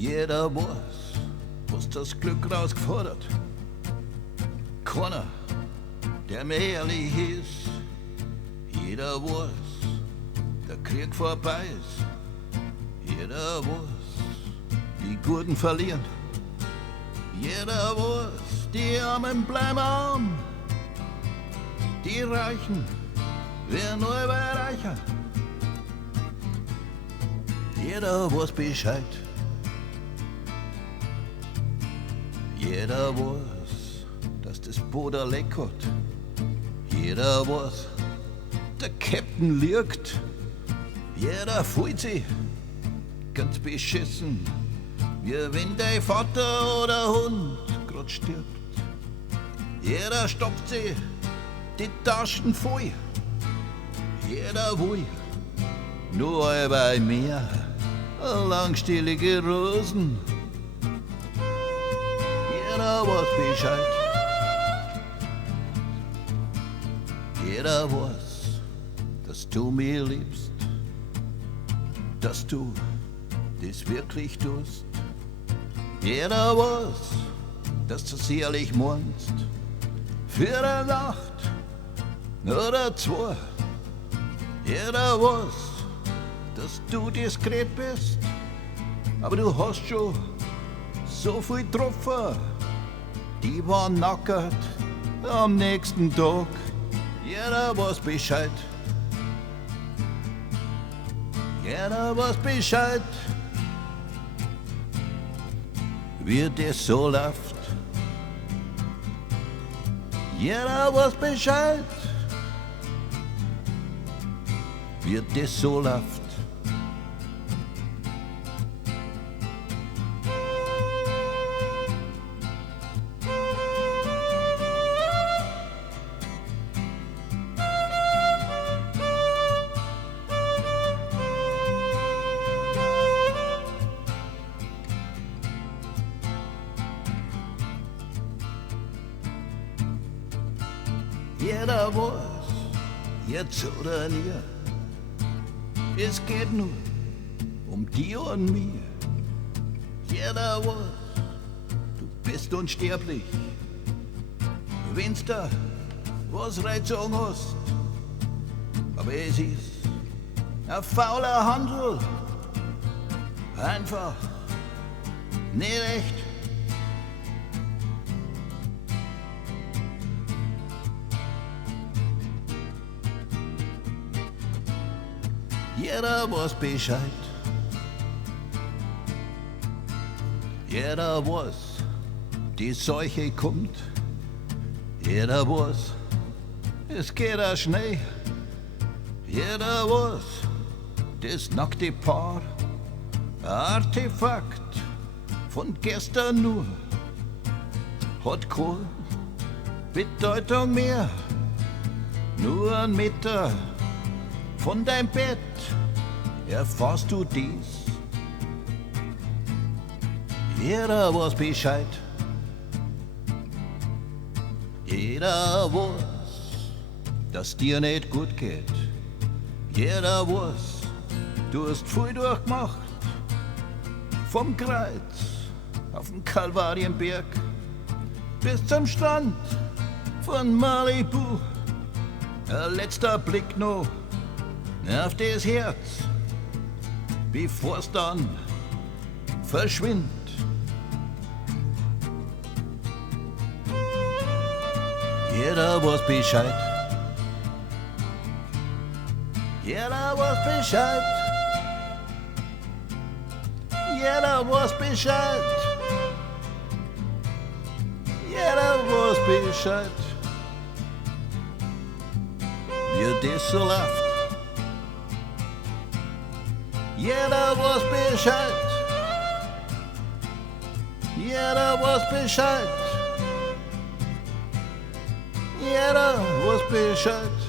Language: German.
Jeder weiß, was das Glück rausgefordert. Keiner, der mehr ehrlich ist. Jeder weiß, der Krieg vorbei ist. Jeder weiß, die Guten verlieren. Jeder weiß, die Armen bleiben arm. Die Reichen werden nur reicher. Jeder weiß Bescheid. Jeder weiß, dass das Boot ein Leck hat. Jeder weiß, der Captain liegt. Jeder fühlt sich ganz beschissen, wie wenn dein Vater oder Hund grad stirbt. Jeder stopft sich die Taschen voll. Jeder will nur bei mir langstielige Rosen. Jeder weiß Bescheid. Jeder weiß, dass du mir liebst, dass du das wirklich tust. Jeder weiß, dass du es ehrlich meinst. Für eine Nacht oder zwei. Jeder weiß, dass du diskret bist, aber du hast schon so viel getroffen. Die waren nackert am nächsten Tag. Jeder weiß Bescheid. Jeder weiß Bescheid, wie das so läuft. Jeder weiß Bescheid, wie das so läuft. Jeder weiß, jetzt oder nie, es geht nur um dir und mir. Jeder weiß, du bist unsterblich, wenn's da was reinzogen hast. Aber es ist ein fauler Handel, einfach nicht echt. Jeder weiß Bescheid. Jeder weiß, die Seuche kommt. Jeder weiß, es geht auch schnell. Jeder weiß, das nackte Paar, ein Artefakt von gestern nur, hat keine Bedeutung mehr. Nur ein Meter von deinem Bett erfährst du dies. Jeder weiß Bescheid. Jeder weiß, dass dir nicht gut geht. Jeder weiß, du hast viel durchgemacht. Vom Kreuz auf den Kalvarienberg bis zum Strand von Malibu. Ein letzter Blick noch auf das Herz, bevor's dann verschwindet. Jeder weiß Bescheid. Jeder weiß Bescheid. Jeder weiß Bescheid. Jeder weiß Bescheid. Wie das so läuft. Jeder weiß Bescheid. Jeder weiß Bescheid. Jeder weiß Bescheid.